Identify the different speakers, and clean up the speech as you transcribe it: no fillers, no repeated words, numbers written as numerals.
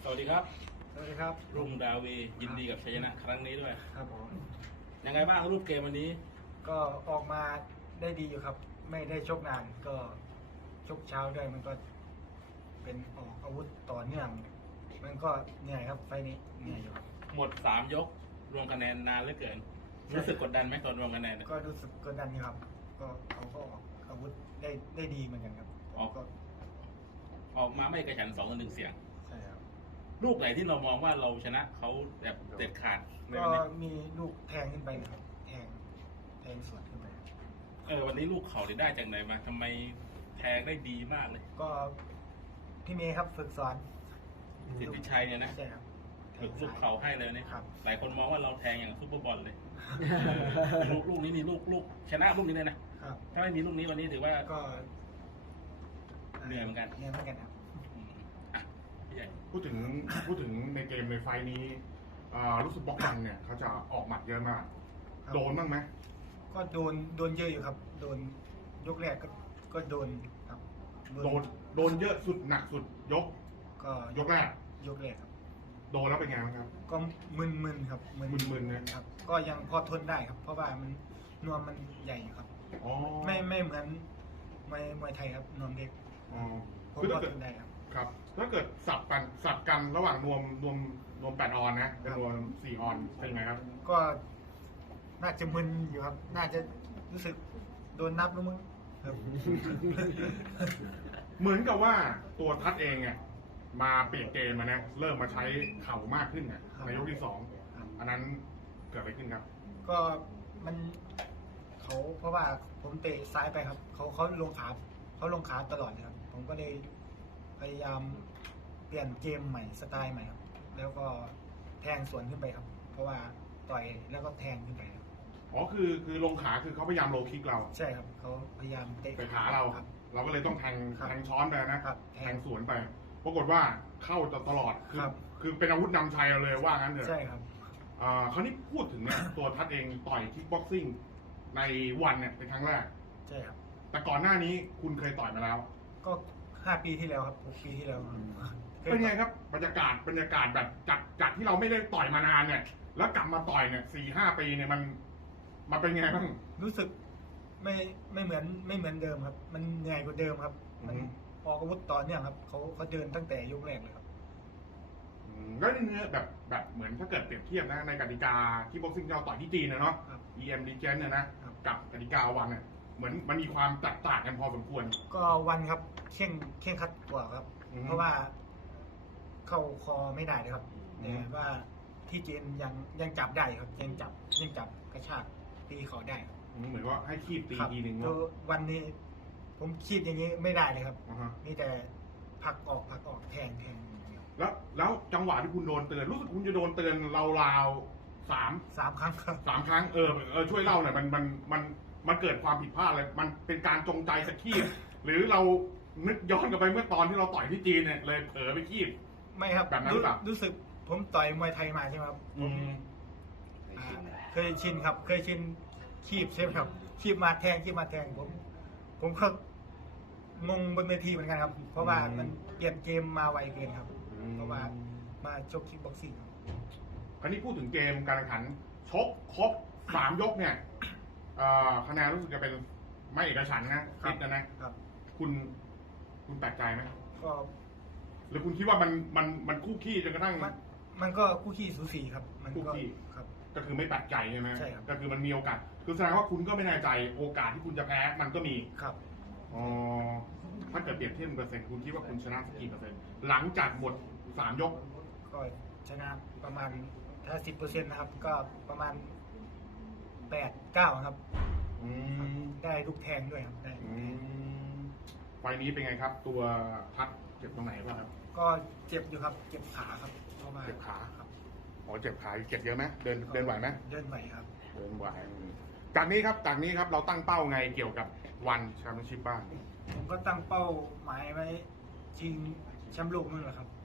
Speaker 1: วัสดีครับ
Speaker 2: สวัสดีครับ
Speaker 1: รุ่งดาวียินดีกับชัยชนะครั้งนี้ด้วย
Speaker 2: ครับผม
Speaker 1: ยังไงบ้างรูปเกมวันนี้
Speaker 2: ก็ออกมาได้ดีอยู่ครับ ไม่ได้ชกนานก็ชกเช้าด้วยมันก็เป็นออกอาวุธต่อเนื่องมันก็เหนื่อยครับไฟนี้เหนื่อยอยู่
Speaker 1: หมด3 ยกรวมคะแนนนานเหลือเกินรู้สึกกดดันไหมตอนรวมคะแนน
Speaker 2: ก็รู้สึกกดดันอยู่ครับก็เขาก็ออกอาวุธได้ดีเหมือนกันครับ
Speaker 1: ออกมาไม่กระฉัน2-1เสียง
Speaker 2: ใช่ครับ
Speaker 1: ลูกไหนที่เรามองว่าเราชนะเขาแบบเด็ดขาด
Speaker 2: ก็มีลูกแทงขึ้นไปครับแทงสวนขึ้นไป
Speaker 1: วันนี้ลูกเขาได้จากไหนมาทำไมแทงได้ดีมากเลย
Speaker 2: ก็พี่เมย์ครับฝึกสอน
Speaker 1: สิทธิชัยเนี่ยนะ
Speaker 2: ใช่ครับ
Speaker 1: ฝึกลูกเขาให้เลยเนี่ยหลายคนมองว่าเราแทงอย่างซุปเปอร์บอลเลยลูกนี้มีลูกชนะลูกนี้เลยนะถ้าไม่มีลูกนี้วันนี้ถือว่า
Speaker 2: ก็
Speaker 1: เหนื่อยเหมือนกัน
Speaker 2: ครับ
Speaker 3: พูดถึงในเกมในไฟนี้รู้สึกบล็อกกันเนี่ยเขาจะออกหมัดเยอะมากโดนบ้างไหม
Speaker 2: ก็โดนเยอะอยู่ครับโดนยกแรกก็โดนครับ
Speaker 3: โดนเยอะสุดหนักสุดก็ยกแรก
Speaker 2: ครับ
Speaker 3: โดนแล้วเป็นไงบ้างครับ
Speaker 2: ก็มึนๆครับ
Speaker 3: มึน
Speaker 2: นะครับก็ยังพอทนได้ครับ เพราะว่ามันนวมมันใหญ่ครับไม่เหมือนมวยไทยครับนวมเล็กผมก็ทนได้
Speaker 3: ครับถ้าเกิดสับกันระหว่างนวม8 ออนนะกับนวม4 ออนเป็นไงครับ
Speaker 2: ก็น่าจะมึนอยู่ครับน่าจะรู้สึกโดนนับแล้วมั้งครับ
Speaker 3: เหมือนกับว่าตัวทัดเองเนี่ยมาเปลี่ยนเกมมานะเริ่มมาใช้เข่ามากขึ้นเนี่ยในยกที่2อันนั้นเกิดอะไรขึ้นครับ
Speaker 2: ก็มันเขาเพราะว่าผมเตะซ้ายไปครับเขาลงขาตลอดเลยครับผมก็เลยพยายามเปลี่ยนเกมใหม่สไตล์ใหม่ครับแล้วก็แทงสวนขึ้นไปครับเพราะว่าต่อยแล้วก็แทงขึ้นไปครับ
Speaker 3: คือลงขาคือเขาพยายามโลคิกเรา
Speaker 2: ใช่ครับเขาพยายามเตะ
Speaker 3: ขาเราก็เลยต้องแทงช้อนไปนะครับแทงสวนไปปรากฏว่าเข้าตลอดคือเป็นอาวุธนำชัยเราเลยว่างั้นเถอะ
Speaker 2: ใช่ครับ
Speaker 3: คราวนี้พูดถึงเนี่ยตัวทัดเองต่อยคิกบ็อกซิ่งในวันเนี่ยเป็นครั้งแรก
Speaker 2: ใช่ครับ
Speaker 3: แต่ก่อนหน้านี้คุณเคยต่อยมาแล้ว
Speaker 2: ก็5 ปีที่แล้วครับ6 ปีที่แล้ว
Speaker 3: เป็นไงครับบรรยากาศแบบจากที่เราไม่ได้ต่อยมานานเนี่ยแล้วกลับมาต่อยเนี่ย4-5 ปีเนี่ยมันเป็นไงบ้าง
Speaker 2: รู้สึกไม่เหมือนเดิมครับมันเหนื่อยกว่าเดิมครับมันออกอาวุธต่อเนื่องครับเขาเดินตั้งแต่ยกแรกเลยครับ
Speaker 3: แล้วเนื้อแบบเหมือนถ้าเกิดเปรียบเทียบนะในกติกาคิกบ็อกซิ่งเราต่อยที่จีนนะเนาะ EM Legend เนี่ยนะกับกติกาวันเนี่ยเหมือนมันมีความแตกต่างกันพอสมควร
Speaker 2: ก็วันครับเข่งคัดกว่าครับเพราะว่าเข้าคอไม่ได้เลยครับแต่ว่าที่จีนยังจับได้ครับยังจับกระชากตีเขาได้
Speaker 3: เหมือนว่าให้คีบตีทีหนึ่ง
Speaker 2: วันนี้ผมคีบอย่างนี้ไม่ได้เลยครับมีแต่ผักออกแทง
Speaker 3: แล้วจังหวะที่คุณโดนเตือนรู้สึกคุณจะโดนเตือนราว
Speaker 2: 3 ครั้งครับ
Speaker 3: 3 ครั้งช่วยเล่าหน่อยมันเกิดความผิดพลาดอะไรมันเป็นการจงใจสกีบหรือเรานึกย้อนกลับไปเมื่อตอนที่เราต่อยที่จีนเนี่ยเลยเผลอไปคีบ
Speaker 2: ไม่ครับ
Speaker 3: แบบนั้นหรือเปล่า
Speaker 2: รู้สึกผมต่อยมวยไทยมาใช่ไหมครับเคยชินครับเคยชินคีบใช่ไหมครับคีบมาแทงผมก็งงบนเวทีเหมือนกันครับเพราะว่ามันเปลี่ยนเกมมาไวเกินครับเพราะว่ามาชกคิกบ็อกซิ่ง
Speaker 3: คราวนี้พูดถึงเกมการแข่งขันชกครบ3 ยกเนี่ยคะแนนรู้สึกจะเป็นไม่เอกฉันท์นะคิดนะครับคุณแปลกใจไหม
Speaker 2: ก็
Speaker 3: หรือคุณคิดว่ามันคู่ขี้จนกระทั่ง
Speaker 2: มันก็คู่ขี้สูสีครับมัน
Speaker 3: คู่ขี้
Speaker 2: ครับ
Speaker 3: ก็คือไม่แปลกใจใช่ไหม
Speaker 2: ใช่ครับ
Speaker 3: ก็คือมันมีโอกาสคือแสดงว่าคุณก็ไม่แน่ใจโอกาสที่คุณจะแพ้มันก็มี
Speaker 2: ครับ
Speaker 3: ถ้าเกิดเปรียบเทียบเปอร์เซ็นต์คุณคิดว่าคุณชนะสักกี่%หลังจากหมด3 ยก
Speaker 2: ก็ชนะประมาณถ้า10%นะครับก็ประมาณ8-9ครับได้ลูกแทงด้วยครับได้
Speaker 3: ไฟนี้เป็นไงครับตัวพัดเจ็บตรงไหนบ้างครับ
Speaker 2: ก็เจ็บอยู่ครับเจ็บขาครับเพราะว่า
Speaker 3: เจ็บขาครับเจ็บขาเจ็บเยอะไหมเดินไหวไหม
Speaker 2: เดินไหวครับ
Speaker 3: เดินไหวจากนี้ครับเราตั้งเป้าไงเกี่ยวกับวันแชมเปี้ยนชิพบ้าง
Speaker 2: ผมก็ตั้งเป้าหมายไว้ชิงแชมป์โลกนั่นแหละครับ